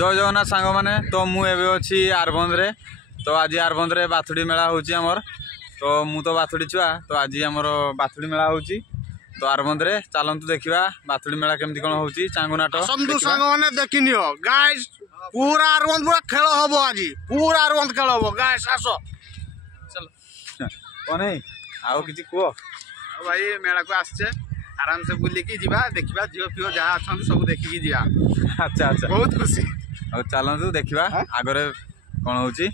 जय जगन्नाथ सांग मैंने तो मुझे अच्छी आरबंद तो आज आरबंद बाथुड़ी मेला होची हमर तो मु तो बाथुड़ी छुआ तो आज हमर बाथुड़ी मेला होची तो आरबंद चलतु देखा बाथुड़ी मेला केमती कौन होची चांगुनाट संतु सांग मैंने देखिनियो गाइस पूरा आरबंद पूरा खेल हबो आज पूरा आरबंद खेल हबो गाइस आसो चलो कौन आउ किछि कुओ भाई मेला को आछे आराम से बुलिकी जीवा देखिबा जियो पियो जहाँ अच्छा सब देखिकी जीवा। अच्छा अच्छा बहुत खुशी और चलतु देखा आगरे कौन होची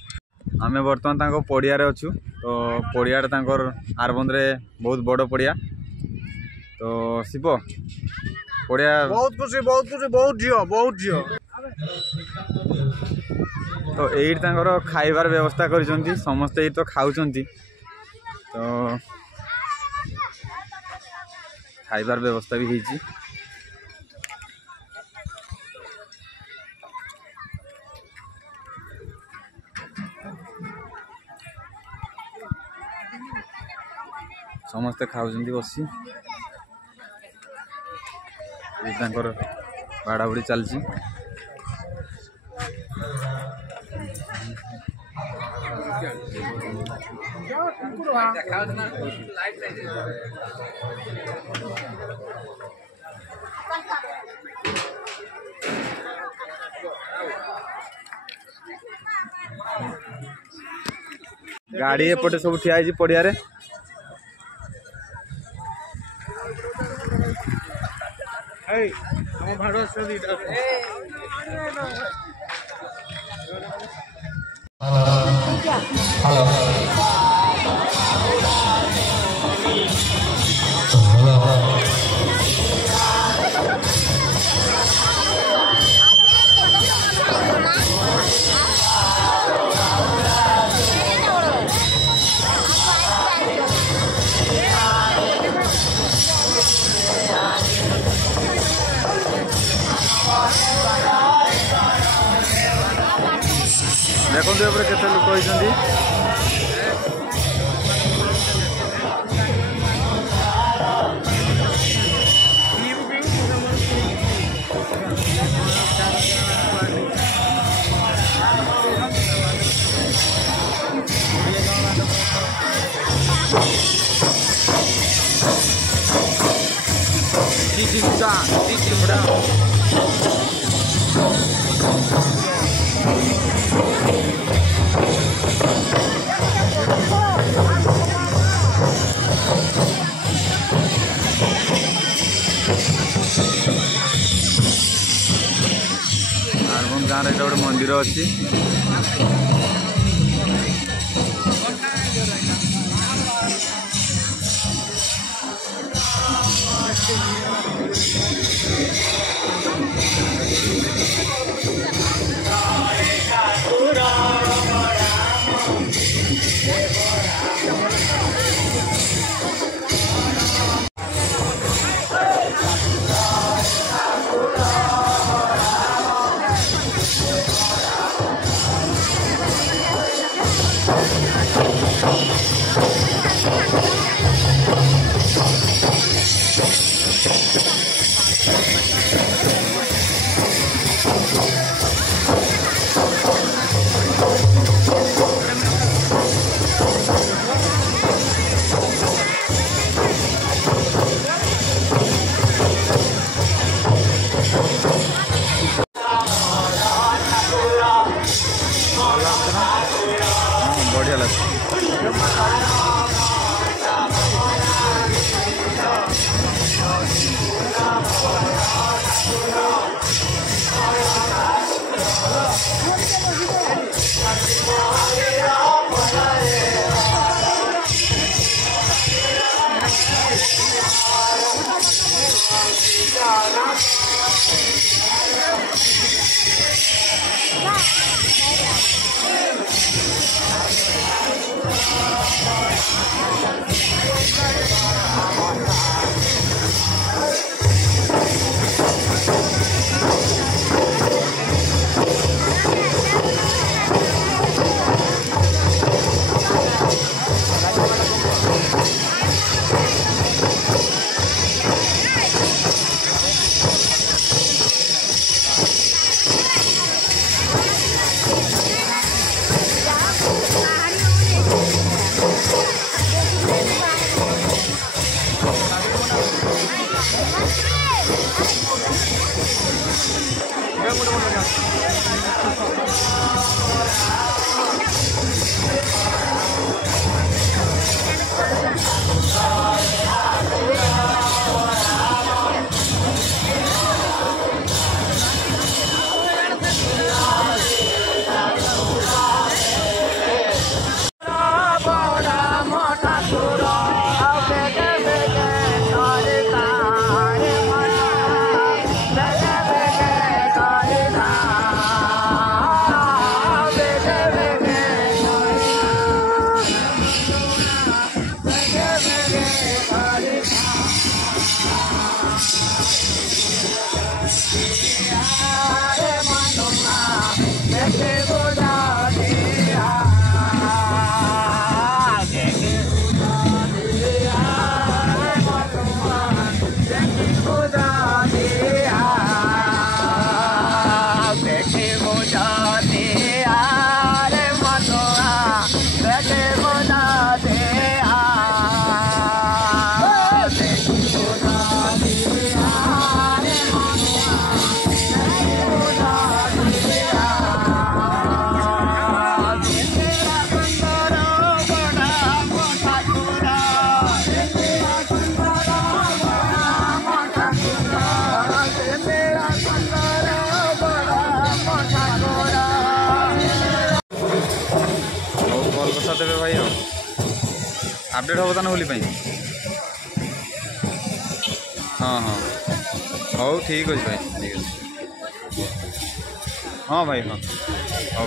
आमे बर्तमान तांको पड़िया रे अछु तो पड़िया रे तांकर आरबंद रे बहुत बड़ पड़िया तो शिव पड़िया बहुत खुशी बहुत जियो तो यही तांकर खाइबार व्यवस्था करिसंती समस्त यही तो खाउचंती तो खाइबार व्यवस्था भी होईची समस्ते खाउचंती बसी तांकर बाड़ाबुड़ी चलची गाड़ी एपटे सब ठिया पड़िया रे देखते केते लोक होइछंती गाँव में गोटे मंदिर अच्छी बढ़िया लगता है। अपडेट हम तान होली हाँ हाँ हौ ठीक अच्छे भाई ठीक है हाँ भाई हाँ हौ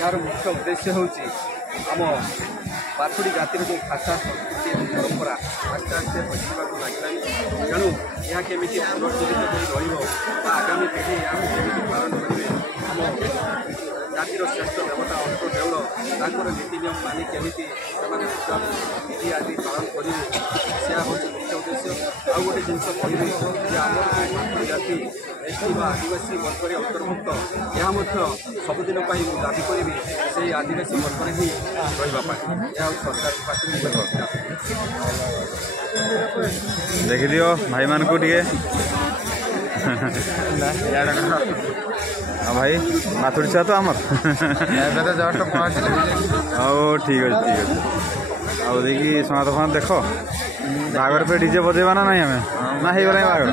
यार मुख्य उद्देश्य हूँ आम बाथुड़ी जातिर जो भाषा संस्कृति परंपरा आस्ते आस्ते हटिवा लगे तेणु यह केमी पुनर्जीवित आगामी पीढ़ी यहाँ पालन करेंगे आम जातिर श्रेष्ठ देवता अंत देउल तांकर नीति नियम मानि केमी विधि आदि पालन करेंगे से हूँ मुख्य उद्देश्य आउ गोटे जिन कह आम बाथुड़ी जाति एसटी आदिवासी वर्ग अंतर्भुक्त यह सबुदिन दाबी करी से आदिवासी वर्ग ही रहा सरकार देखी दियो भाई मान को टे भाई बाथुड़ी छुआ तो आमर जस्ट पहुँच आओ ठीक अच्छे आओ देखी समात फमात देख बागर पे डीजे बजेबा ना नहीं हमें ना हो गला बागर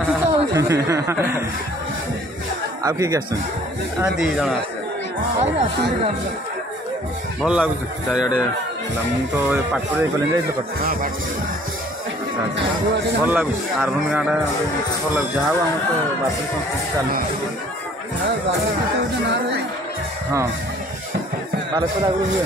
आउ किए आस दी जन भल लगुच चारिड़े मु तो पाटपुर जाइए भल लगुच आरबन गाँटा भल लगुच जहाँ आम तो बाथुड़ी संस्कृति चल हाँ बालेश्वर आगु हुए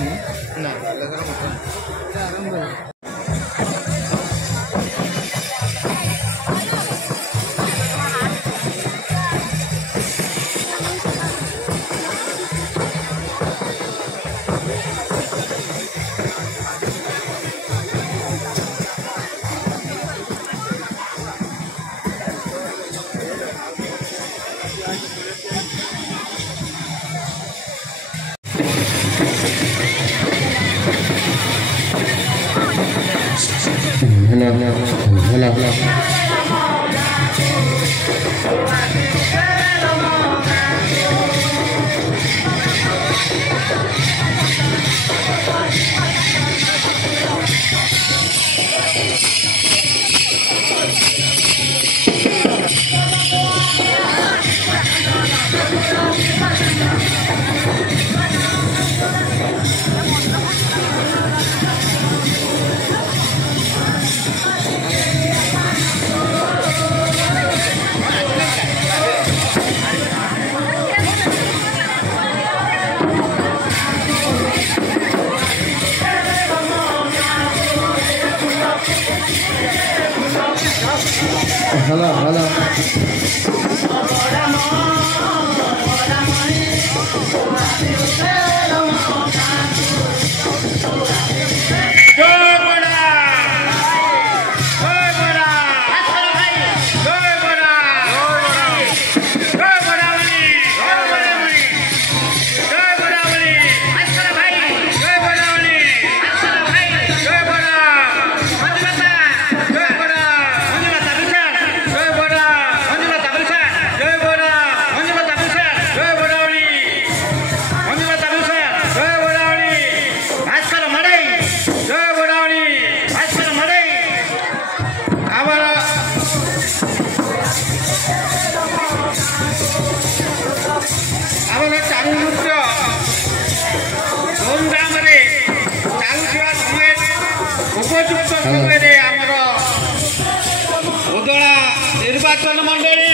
हिंगोला निर्वाचन मंडली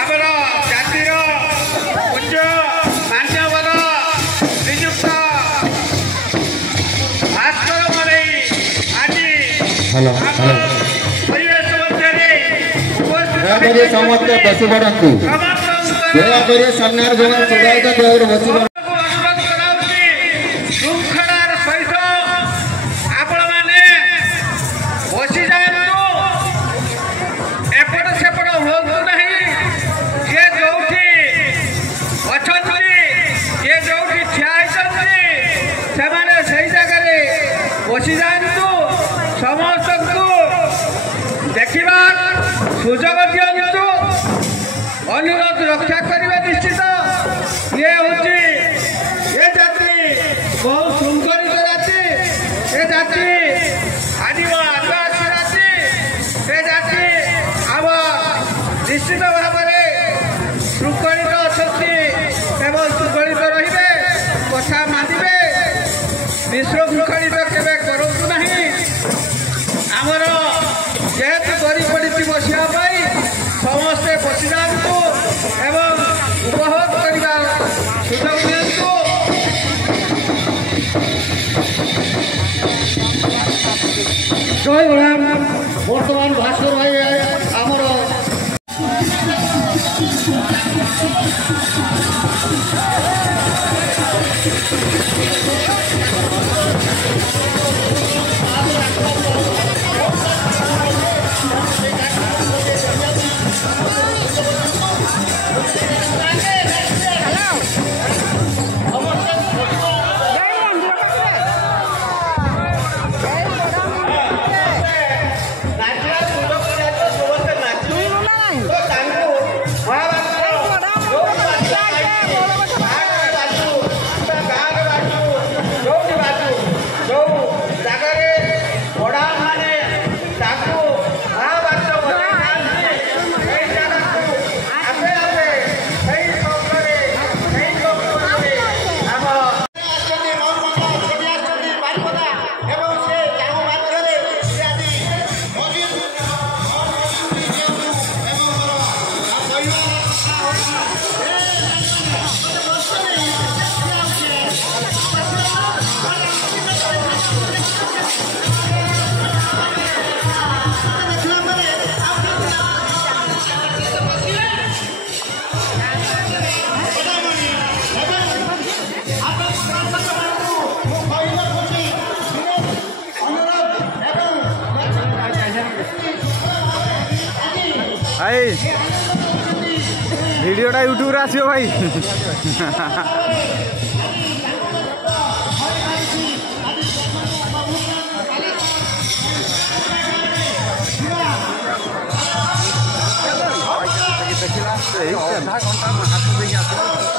आमर जातिर उच्च मान्यवर श्रीजुक्त भास्कर मलई आज परिवेश मध्य समस्त बसी पड़ू दयाकोरी सामने जो चढ़ाई देवर बसी बसी जातु समस्त को देखा सुजोग दिंतु अनुरोध रक्षा करने निश्चित ये हूँ ये जाति बहुत श्रृंखलित जाति ये जाति आदिवासी जाति ये जाति आम निश्चित भाव में श्रृंखलित अच्छा एवं श्रृंखलित रे कथा मानिबे विशृंखलित केवे करूँ ना आमर जेहेतु गरी पड़ी बसाई समस्ते बसी जातु एवं उपभोग करने सुযোগ दिंतु जय बराम बर्तमान भास्कर भाई आमर भाई भिडियोटा यूट्यूब रे आसियो भाई आधा घंटा में हाथ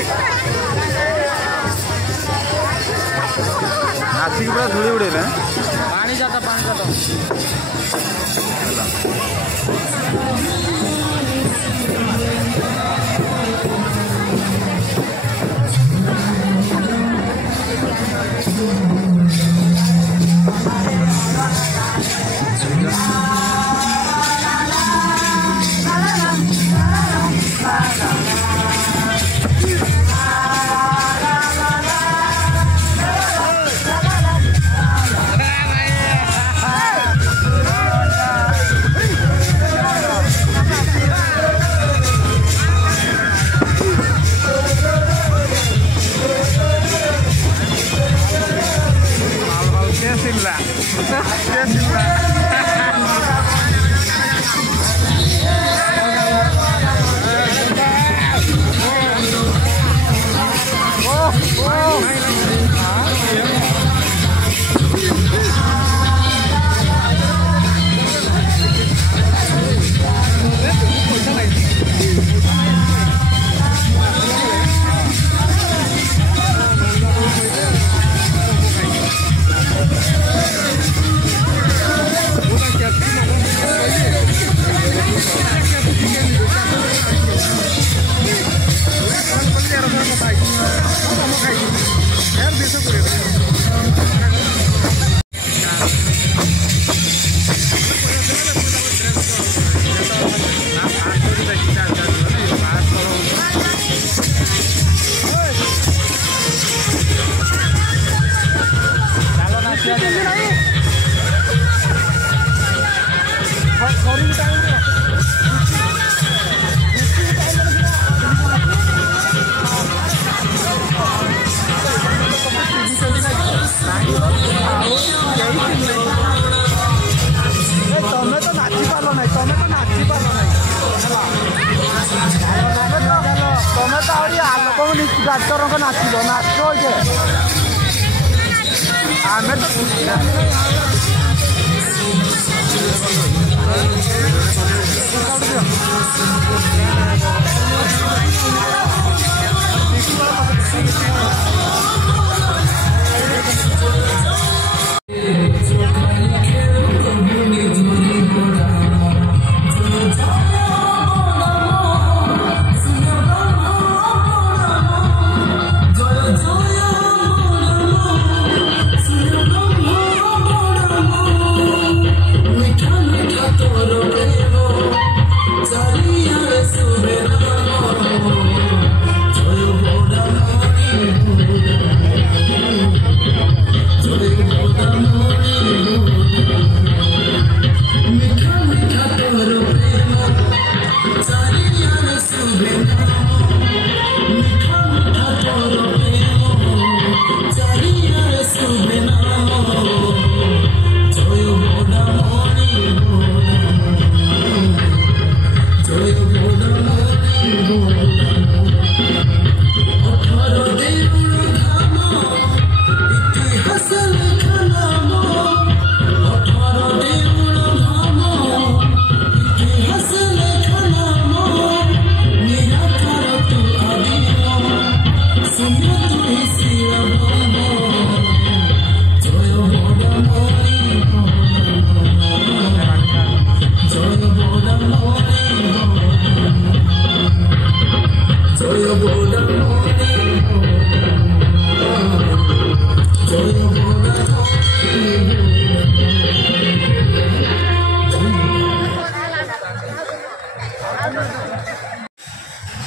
Thank you. ଆସିକି ପୁରା ଧୂଳି ଉଡ଼େଇଲେ। ପାଣି ଯାତ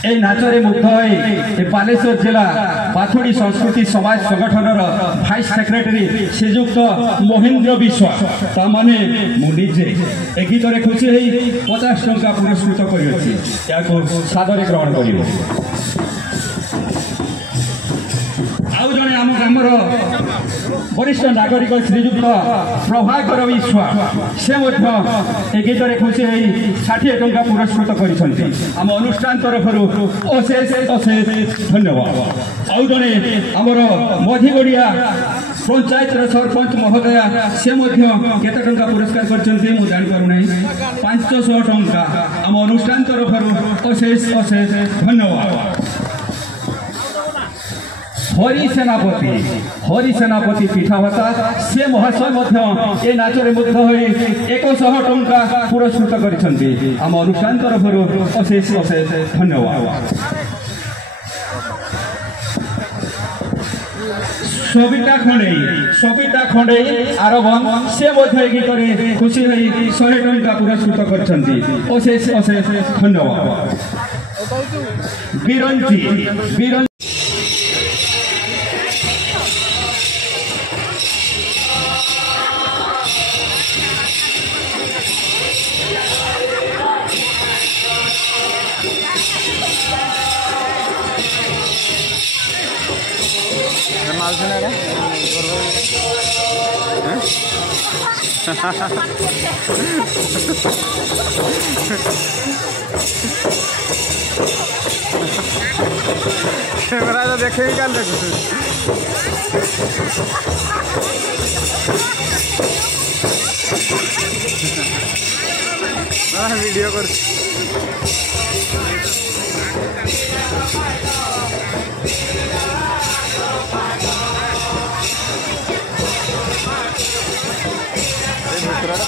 এই নাচরে মুগ্ধ হয়ে বালেশ্বর জেলা বাথুড়ি সংস্কৃতি সমাজ সংগঠনের ভাইস সেক্রেটারি শ্রীযুক্ত মহেন্দ্র বিশ্বাস তা মানে মু নিজে এ গীতরে খুশি হয়ে 50 টঙ্কা পুরস্কৃত করেছি ইয়াকে সাদরে গ্রহণ করিব আউ জনে আম গ্রামর বরিষ্ঠ নাগরিক শ্রীযুক্ত প্রভাকর বিশ্বাস সে মধ্য এ গীতরে খুশি হয়ে 60 টঙ্কা পুরস্কৃত করেছেন আম অনুষ্ঠান তরফর অশেষ অশেষ ধন্যবাদ আউ জনে আমার মধিগড়িয়া পঞ্চায়েতর সরপঞ্চ মহোদয়া সে মধ্য কেতে টঙ্কা পুরস্কার করছেন মু জাঁপার না 500 টঙ্কা আম অনুষ্ঠান তরফর অশেষ অশেষ ধন্যবাদ हरि सेनापति पीठावता से महाशय मध्य ए नाचरे मुग्ध होई 100 टंका पुरस्कृत करिसंती आम अनुष्ठान तरफ अशेष धन्यवाद। सबिता खंडे आरबन से मध्य गीत खुशी होई 100 टंका पुरस्कृत करिसंती अशेष धन्यवाद। बिरंजी कैमरा तो देखे ही कर वीडियो कर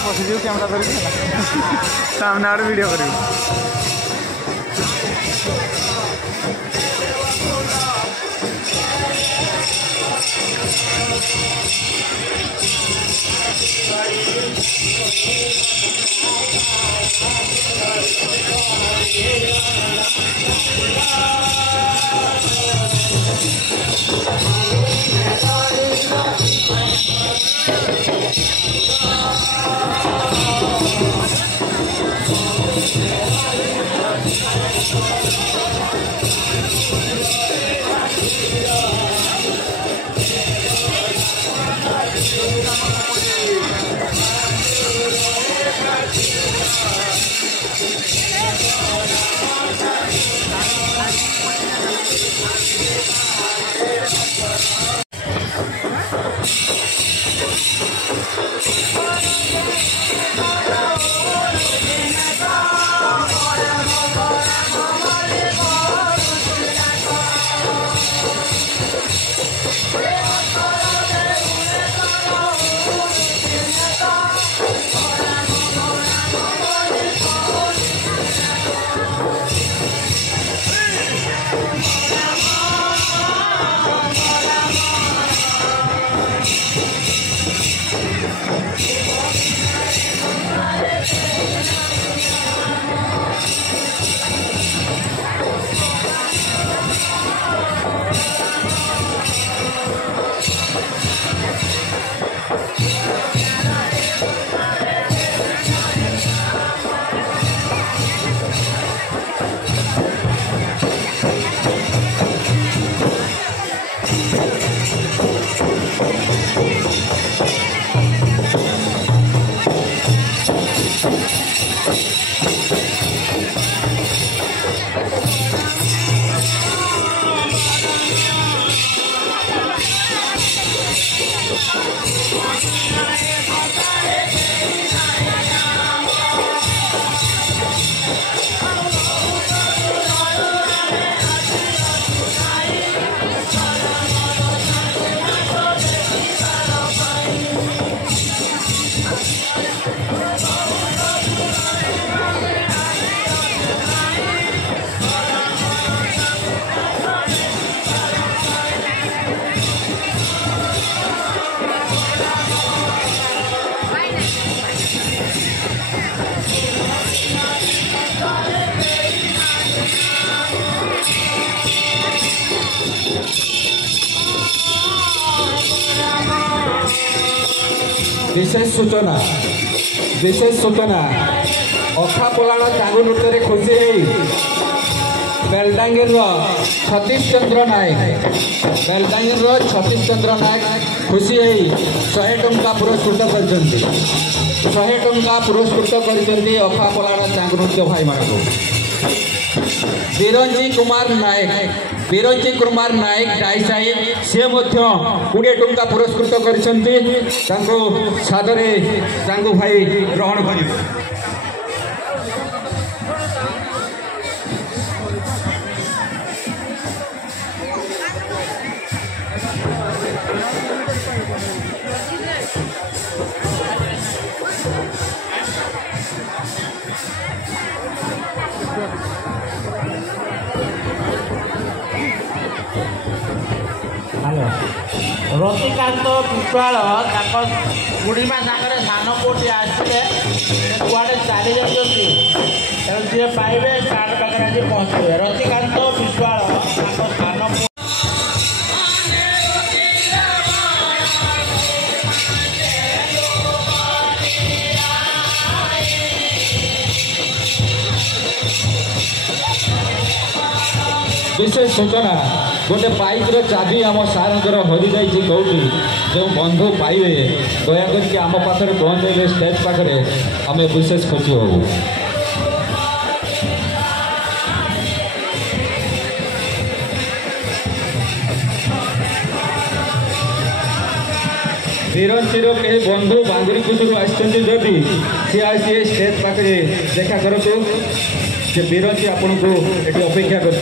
पशिज कैमरा धर सामने आड़े वीडियो कर विशेष सूचना अखा पलाण चांगु नृत्य खुशी बेलडांगीर सतीश चंद्र नायक खुशी 100 टंका पुरस्कृत कर 100 टंका पुरस्कृत कर अखा पलाण चांगु नृत्य भाई मान बिरंजी कुमार नायक डाई साहिब से 20 टंका पुरस्कृत कर सादरे चांगु भाई ग्रहण कर ହ୍ୟାଲୋ ରତିକାନ୍ତ ବିଶ୍ୱାଳ ତାଙ୍କ ବୁଢ଼ୀମା ସାଙ୍ଗରେ ସାନ ପୁଅଟି ଆସିଲେ କୁଆଡ଼େ ଚାଲି ଯାଉଛନ୍ତି ତେଣୁ ଯିଏ ପାଇବେ ଷ୍ଟାଣ୍ଡ ପାଖରେ ଆସି ପହଞ୍ଚିବେ ରତିକାନ୍ତ ବିଶ୍ୱାଳ ତାଙ୍କ ସାନ ପୁଅ विशेष सूचना गोटे बाइक्र चाबी आम सार हरी जाइए कौटी जो बंधु पाइबे दयाक आम पाखे पहुँचे स्टेज पाखे आम विशेष खुशी हूँ। बिरंचीर कई बंधु बांगुरी कुसुर आदि सी आसी स्टेज पाखे देखा करूँ से बिरंची आपन को ये अपेक्षा कर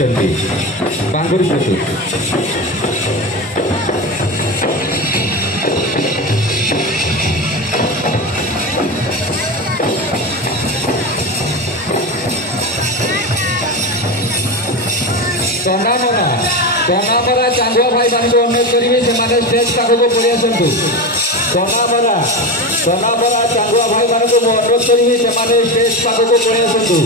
बांगुरी कुसुर कनामरा चांगुआ भाई मान को अनुरोध करी से स्टेज पाखक पड़े आसतु कनामरा चांगुआ भाई मान को अनुरोध करी से स्टेज पाखक पड़े आसतु।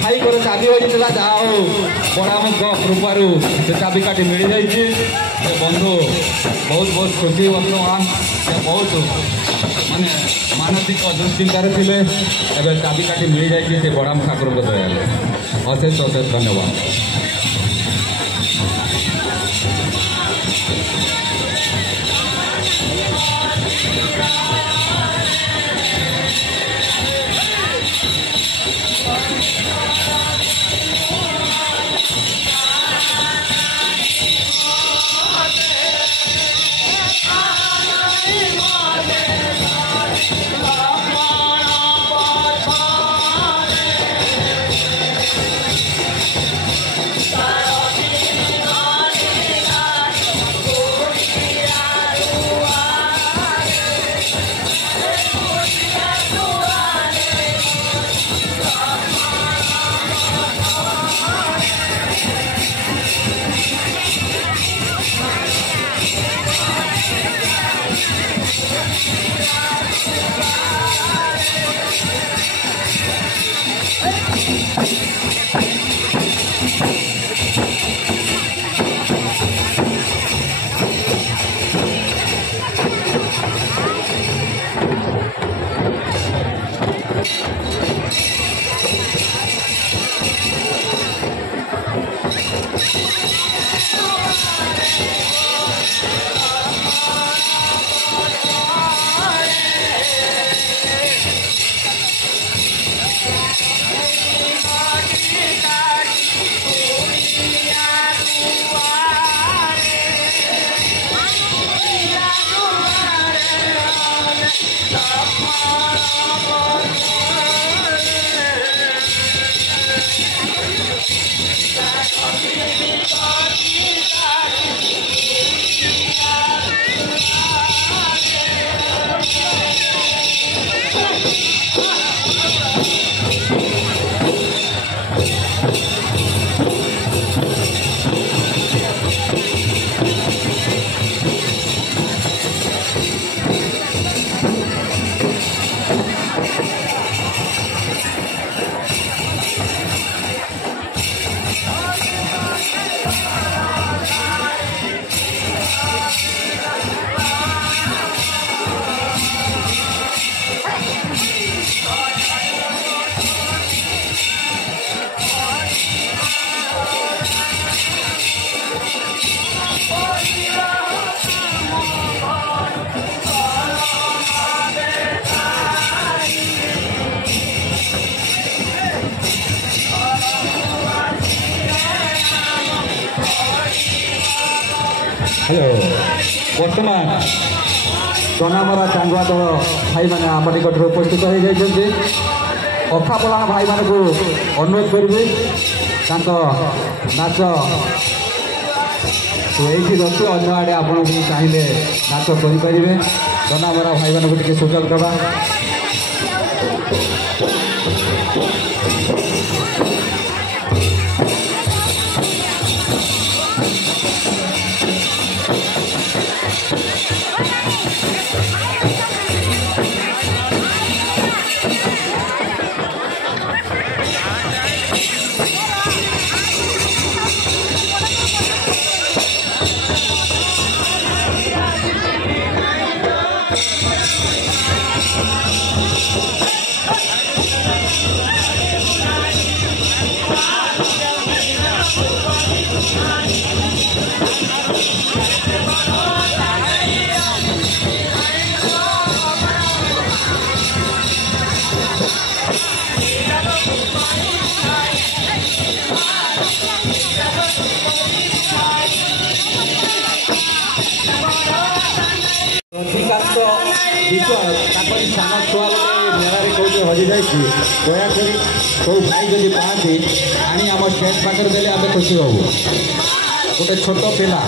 भाई को चाबी बजीला जाओ बड़ा कृपारू से चाबी काटी मिल जाइए बंधु बहुत बहुत खुशी वर्तमान से बहुत माने मानसिक दुश्चिंतार थे एवं चाबी काटी मिल जाइए से बड़ा ठाकुर को दया अशेष अशेष धन्यवाद। हेलो बर्तमान चनामरा चांगुआ दल भाई मैंने आम निकट उपस्थित हो जाइए अखापला भाई मान को अनुरोध करी नाच तो ये रखी अन्य आड़े आपको चाहिए नाच करें चनामरा भाई मान को सुजोग दबा रतिकांत विश्वास सान छुआ गोटे मेलार कौटे हजि जाइए दयाकोरी सब भाई जब पाती आनी आम स्टेज पाखे देले आम खुशी हूँ गोटे छोट पिला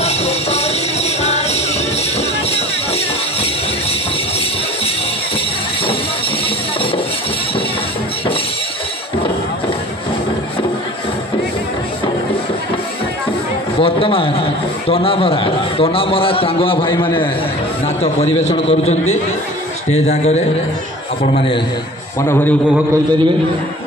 बर्तमान तनामरा चांगुआ भाई माने नाच परिवेशन करुँच स्टेज आगे आपण मैंने मन भरी उपभोग करें।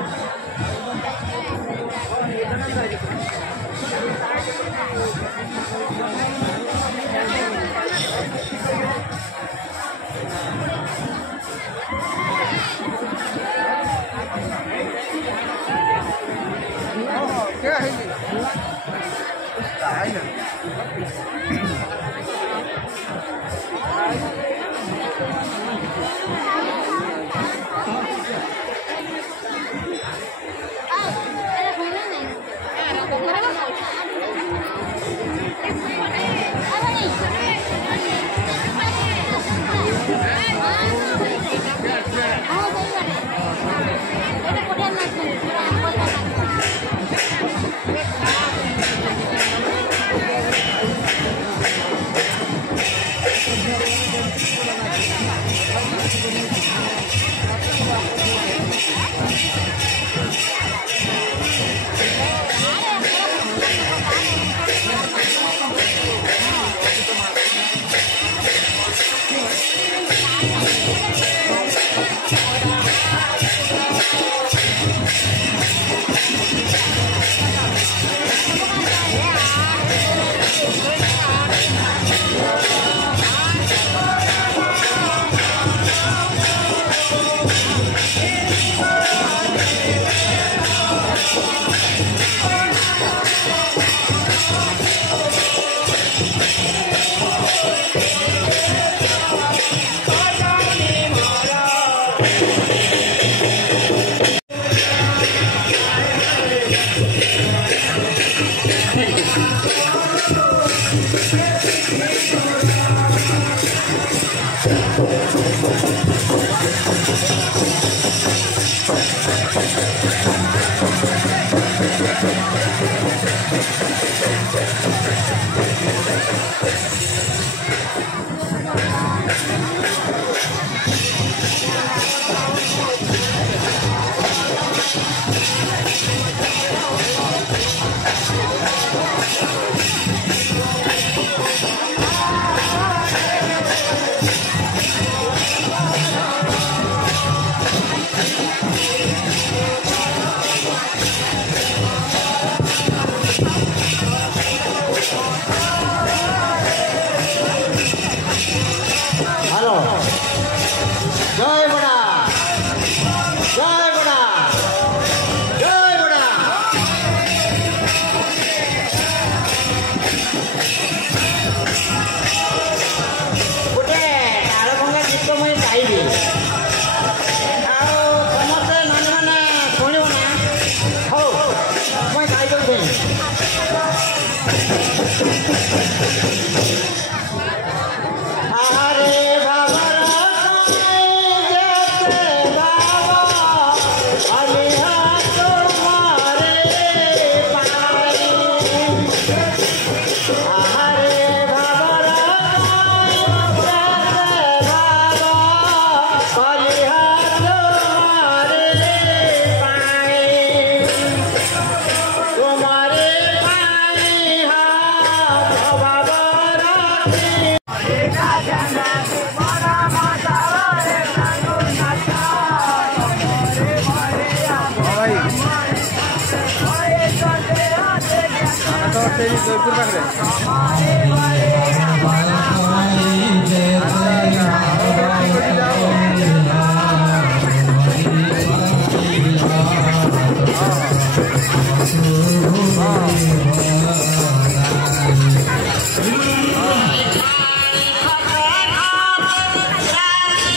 ସେଇ ଜୟପୁର ପାଖରେ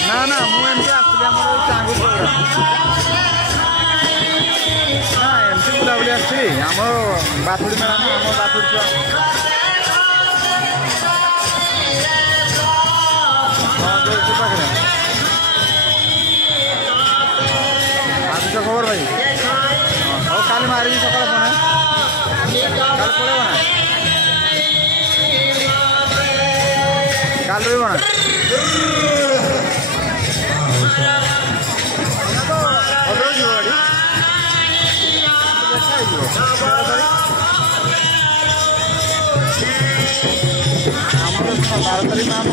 ନା ନା ମୁଁ ଏମିତି ଆସିଲି ଆମର ଚାଙ୍ଗୁର ନା ଏମିତି ବୁଲାବୁଲି ଆସିଛି ଆମର ବାଥୁଡ଼ି ମେଳା ନା ଆମ ବାଥୁଡ଼ି ଛୁଆ ହଁ ଜୟପୁର ପାଖରେ ଆସିଛ ଖବର ଭାଇ ହଉ କାଲି ମାରିବି ସକାଳେ ଫୋନ କାଲି ପଳେଇବ ନା କାଲି ରହିବ ନା ଭାରତରେ ନାମ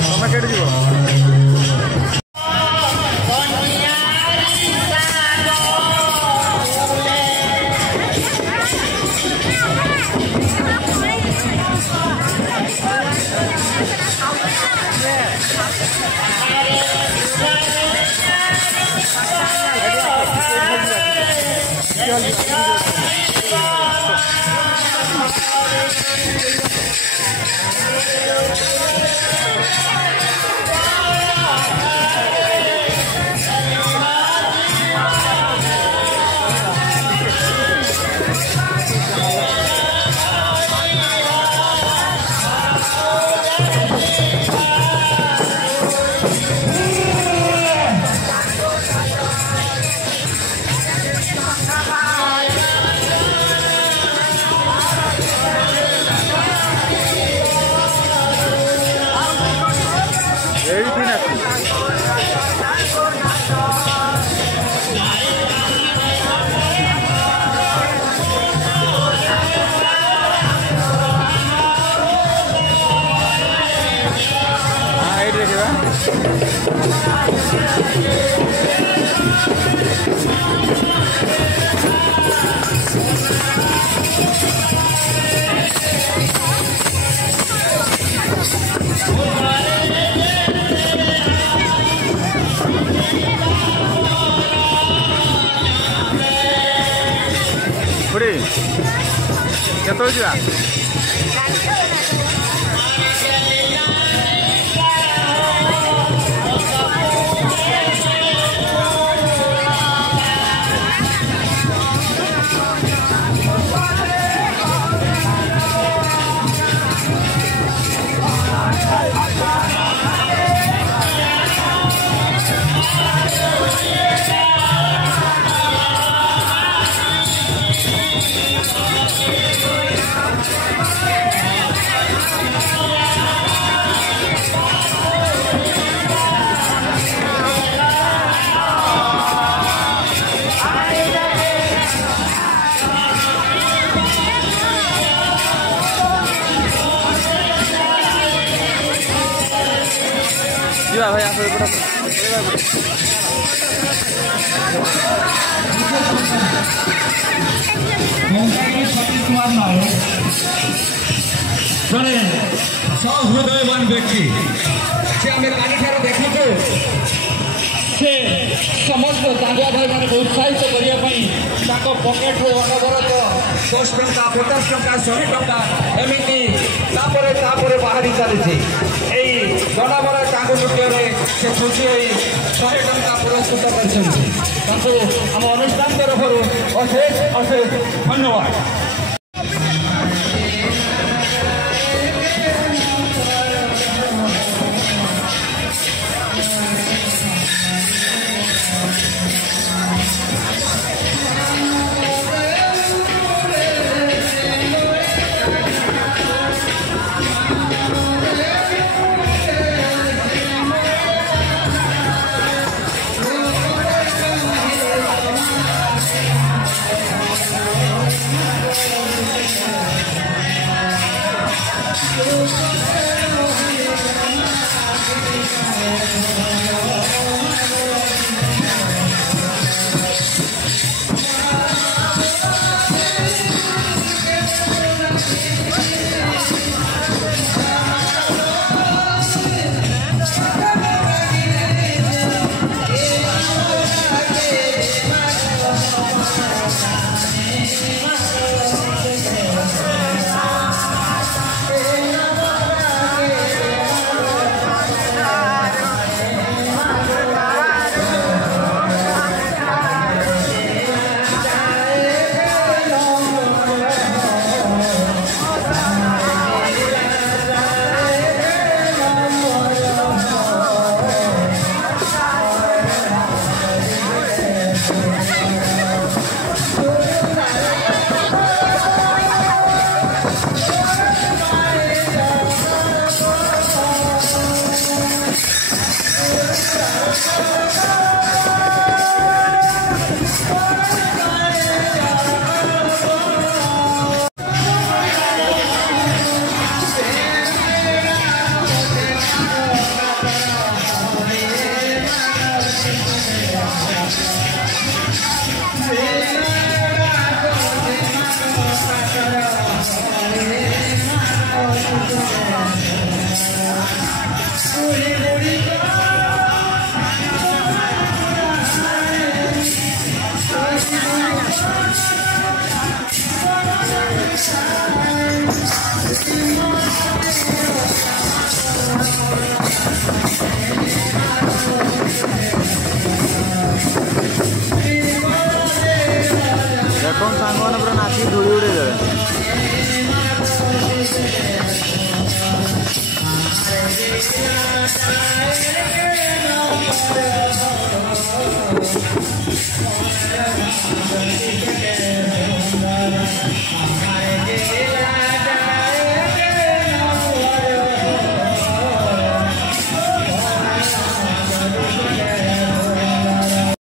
ତମେ କେଠି ଯିବ खुड़ी केतବେଳେ ଯିବା ଯିବା ଭାଇ ଆସ ଏପଟେ ସତୀଶ କୁମାର ନାୟକ ଜଣେ ସହୃଦୟବାନ ବ୍ୟକ୍ତି ସେ ଆମେ କାଲିଠାରୁ ଦେଖିଛୁ ସେ ସମସ୍ତ ଚାନ୍ଦୁଆ ଭାଇମାନଙ୍କୁ ଉତ୍ସାହିତ କରିବା ପାଇଁ ତାଙ୍କ ପକେଟରୁ ଅନବରତ 10 ଟଙ୍କା 50 ଟଙ୍କା 100 ଟଙ୍କା ଏମିତି ତାପରେ ବାହାରି ଚାଲିଛି ଏଇ ଦଣ୍ଡାମରା ଚାଙ୍ଗୁ ନୃତ୍ୟରେ ସେ ଖୁସି ହୋଇ 100 ଟଙ୍କା ପୁରସ୍କୃତ କରିଛନ୍ତି ତାଙ୍କୁ ଆମ ଅନୁଷ୍ଠାନ ତରଫରୁ ଅଶେଷ ଅଶେଷ ଧନ୍ୟବାଦ। ସାଙ୍ଗମାନେ ପୁରା ନାଚିକି ଧୂଳି ଉଡ଼େଇ ଦେବେ।